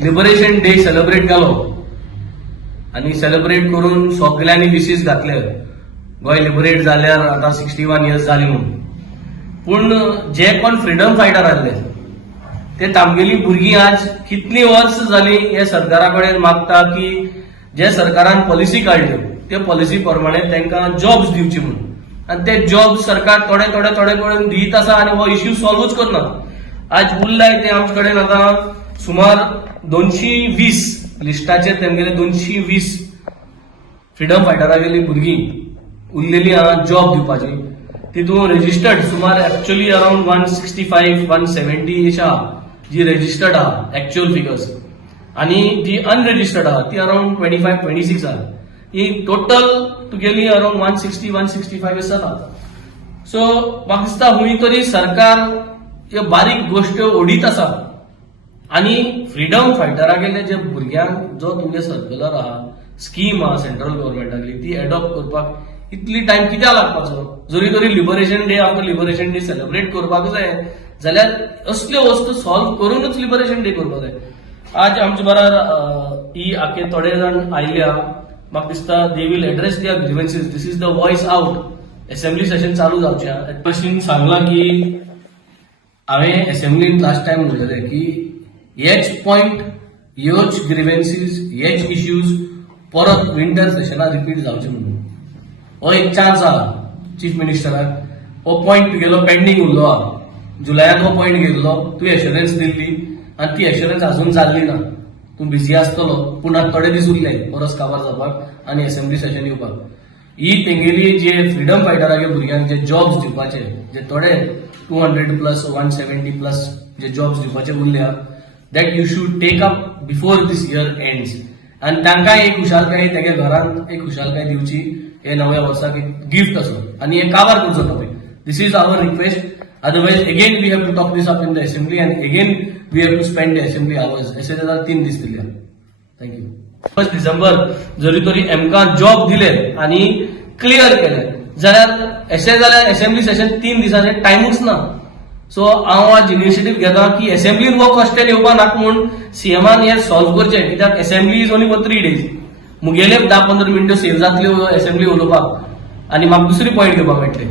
Liberation day celebrate केलो आणि celebrate करून सगळ्यांनी विशीस घातले गोंय लिबरेट जाल्यार आता 61 इयर्स जाली म्हणून. पूण जे कोण फ्रीडम फायटर आसले ते तामगेली भुरगीं आज कितली वर्स जाली हे सरकारा कडेन मागता की जे सरकारान पॉलिसी काडल्यो ते पॉलिसी प्रमाणे तांकां जॉब्स दिवची म्हणून. आणि ते जॉब सरकार थोडे थोडे थोडे कडेन दित आसा आणि हो इश्यू सॉल्वच करना. आज उरलाय ते आमचे कडेन आता सुमार 220 लिस्टाचेर तेमगेले 220 फ्रीडम फायटरा गेली भुरगीं उरलेली जॉब दिवपाची. तितून रेजिस्टर्ड सुमार एक्चुअली अराउंड 165 170 अशी आहा जी रेजिस्टर्ड आहा एक्चुअल फिगर्स, आणि जी अनरेजिस्टर्ड आहा ती अराउंड 25-26 आहा. ही टोटल तुगेली अराउंड 160 165 आसा. सो म्हाका दिसता हुंय तरी सरकार ह्यो बारीक गोश्ट्यो ओडीत आसा. आणि फ्रीडम फायटरा गेले जे भुरग्यांक जो तुमगे सर्क्युलर आहा स्कीम आहा सेंट्रल गव्हर्नमेंटातली ती एडॉप्ट करपाक इतली टाइम कित्याक लागपाचो. जरी तरी liberation day after liberation day celebrate करपाक जाय जाल्यार असल्यो वस्तू सॉल्व करूनच लिबरेशन डे करपाक जाय. आज आमचे बरोबर ही आखे थोडे जाण आयल्या. म्हाका दिसता they will address their grievances. This is the voice out. Assembly session चालू जावच्या भशेन सांगला की हांवें असेंब्लीन लास्ट टायम उलयलें की हेच पॉइंट ह्योच ग्रीव्हन्सीस हेच इश्यूज परत विंटर सेशनाक रिपीट जावचे म्हणून. हो एक चान्स आहा चीफ मिनिस्टराक. हो पॉइंट तुगेलो पेंडिंग उरलो आहा. जुलयात हो पॉइंट घेतलो, तुवें एश्युरन्स दिल्ली आणि ती एश्युरन्स अजून जाल्ली ना. तूं बिझी आसतलो पूण आतां थोडे दीस उरले परस काबार जावपाक आणि असेंब्ली सेशन येवपाक. ही तेंगेली जे फ्रीडम फायटरागे भुरग्यांक जे जॉब्स दिवपाचे जे थोडे 200+ 170+ जे जॉब्स दिवपाचे उरले आहा that you should take up before this year ends. आणि तांकांय एक खुशालकाय तेगे घरांत एक खुशालकाय दिवची हे नव्या वर्साक एक गिफ्ट असो आणि हे काबार करचो topic. This is our request. Otherwise again we have to talk this up in the assembly and again we have to spend the assembly hours. असे जाल्यार 3 दीस दिले. थँक्यू. 1 डिसेंबर जरी तरी एमकां जॉब दिले आणि क्लियर केले जाल्यार अशें जाल्यार असेंब्ली सेशन 3 दिसांचे टायमूच ना. सो हांव आज इनिशिएटीव्ह घेता की असेंब्लीन हो क्वेश्चन येवपा नाका म्हूण सीएमान हे सॉल्व करचे. कित्याक assembly is only for 3 days. मुगेले 10-15 मिनटं सेव जातल्यो असेंब्ली उलोवपाक आणि म्हाका दुसरी पॉइंट घेवपाक मेळटले.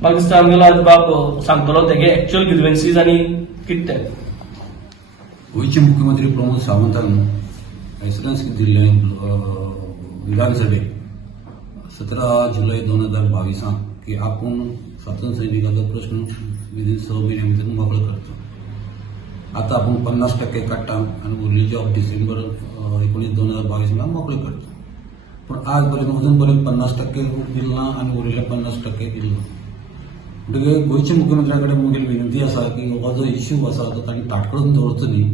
म्हाका दिसता आमगेलो आज बाब सांगतलो तेगे एक्चुअल ग्रीव्हन्सीस आनी कितें ते. गोयचे मुख्यमंत्री प्रमोद सावंतान एसरन्स दिल्ले विधानसभेत 17 जुलै 2022 की आपण स्वातंत्र्य सैनिकाचा प्रश्न विदिन 6 महिन्या भितर मोकळो करतो. आता आपण 50% काडटा आणि उरले जॉब डिसेंबर 19 2022 मेरेन मोकळे करतो. पण आजपर्यंत अजूनपर्यंत 50% दिल ना आणि उरिल्ले 50% दिल ना. म्हणटकीर गोयचे मुख्यमंत्र्या कडेन मुगेली विनंती आसा की हो जो इश्यू आसा तो तांणी ताटकळून दवरचो न्ही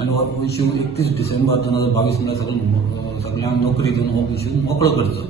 आणि हो इश्यू 31 डिसेंबर 2022 मेरेन सगळ्यांक नोकरी दिवन हो इश्यू मोकळो करचो.